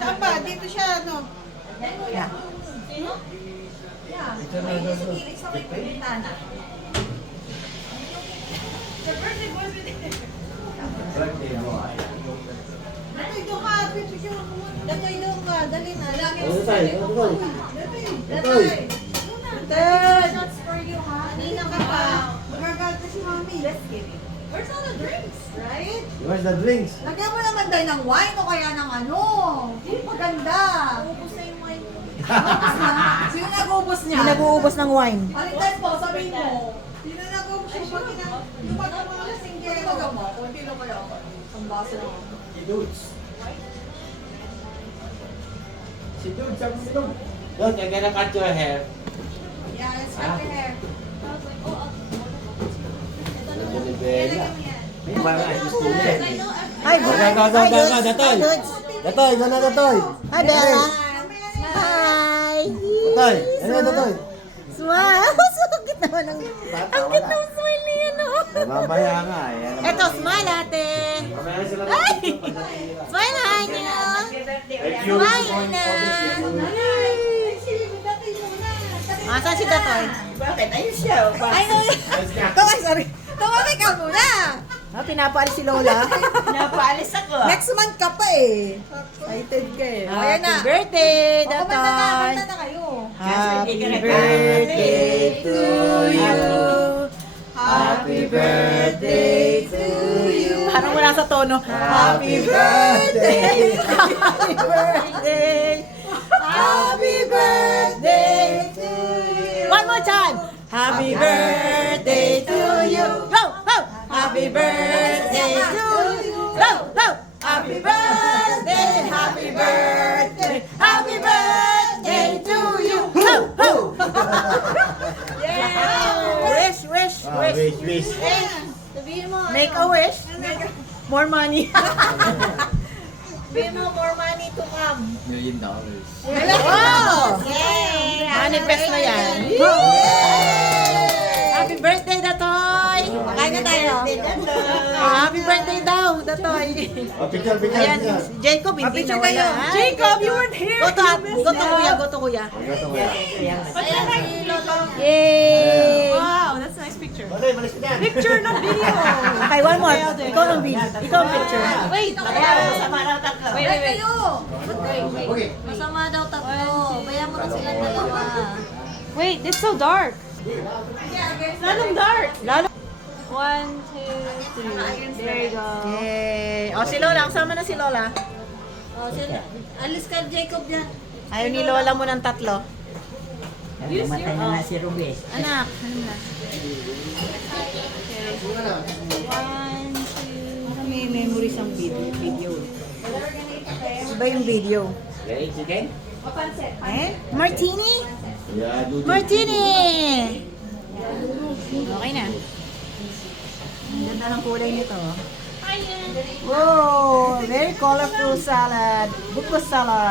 Saan ba? Dito siya, ano? Yeah. Ito na doon. Sa may pagkintana. Birthday mo. Datoy, doon ka. Picture mo. Datoy, doon ka. Dali na. Ano tayo? Ano tayo? Datoy. Datoy. Shots for you, ha? Kanina ka pa. Magagalta si mami. Just kidding. Where's all the drinks? Right? Where's the drinks? Lagyan mo naman tayo ng wine o kaya ng ano. Hindi maganda. Ubus na yung wine. Ubus na? Sino nag-ubos niya? Hindi nag-uubos ng wine. Alitan po, sabihin mo. Sino na ko? Yung pagkamalasing Hindi kayo. ba mo? Kung hindi lang kaya ako. Ang baso lang. Si Dudes. Si Dudes, sabi si Dudes. Dude, you're gonna cut your hair. Yeah, let's cut your hair. Bella. Parang ay gusto niya. Hi, Go, go, go, go, go, Datoy. Datoy, go na Datoy. Hi, Bella. Hi. Datoy, ano yan Datoy? Smile. Sugit naman ang... Ang cute ng smile niya, no? Mamaya nga eh. Eto, smile, ate. Mamaya sila Ay! pagdating. Smile, Hanyo. If you Smile na. Asan si Datoy? Bakit? Ayun siya. Ay, no. Tawag, sorry. Tawag ka muna. Ah, pinapaalis si Lola. Napaalis ako. Next month ka pa eh. Excited ka eh. Ayan na. Happy birthday, Datoy. Kumanta na kayo. Happy birthday to you. Happy birthday to you. Parang wala sa tono. Happy birthday. Happy birthday. Happy birthday to you. One more time. Happy birthday to you. Go, go. Happy birthday to you. Go, go. Happy birthday. Happy birthday. Happy birthday to you. Go, go. Yeah. Wish, wish, wish. Wish. Sabihin mo. Make a wish. More money. Sabihin mo more money to come. $1 million. Wow! Yay! Manifest na yan. Happy birthday, Datoy! Kain na tayo. Happy birthday daw, Datoy. Oh, picture, picture, Ayan, picture. si Jacob, hindi na wala. Ay, Jacob, you weren't here. Go to, go to kuya, go to kuya. Gato mo yan. Ayan si Lolo. Yay! Wow, that's a nice picture. Balik, balik ka dyan. Picture ng video. Okay, one more. Ikaw ang video. Ikaw ang picture. Wait, masama daw tatlo. Wait. Kayo. Okay. Masama daw tatlo. Bayan mo na sila dalawa. Wait, it's so dark. Lalong dark. Lalo. 1, 2, 3. There you go. Yay! O, si Lola. Kasama na si Lola. Oh, sila. Alis ka, Jacob, yan. Ayaw ni Lola mo ng tatlo. Matay na nga si Ruby. Anak, ano na? 1, 2. May memories ang video. Iba yung video. Ready, chicken? Eh? Martini? Yeah, do this. Martini! Okay na. Ang ganda ng kulay nito. Wow! Very colorful salad. Buko salad.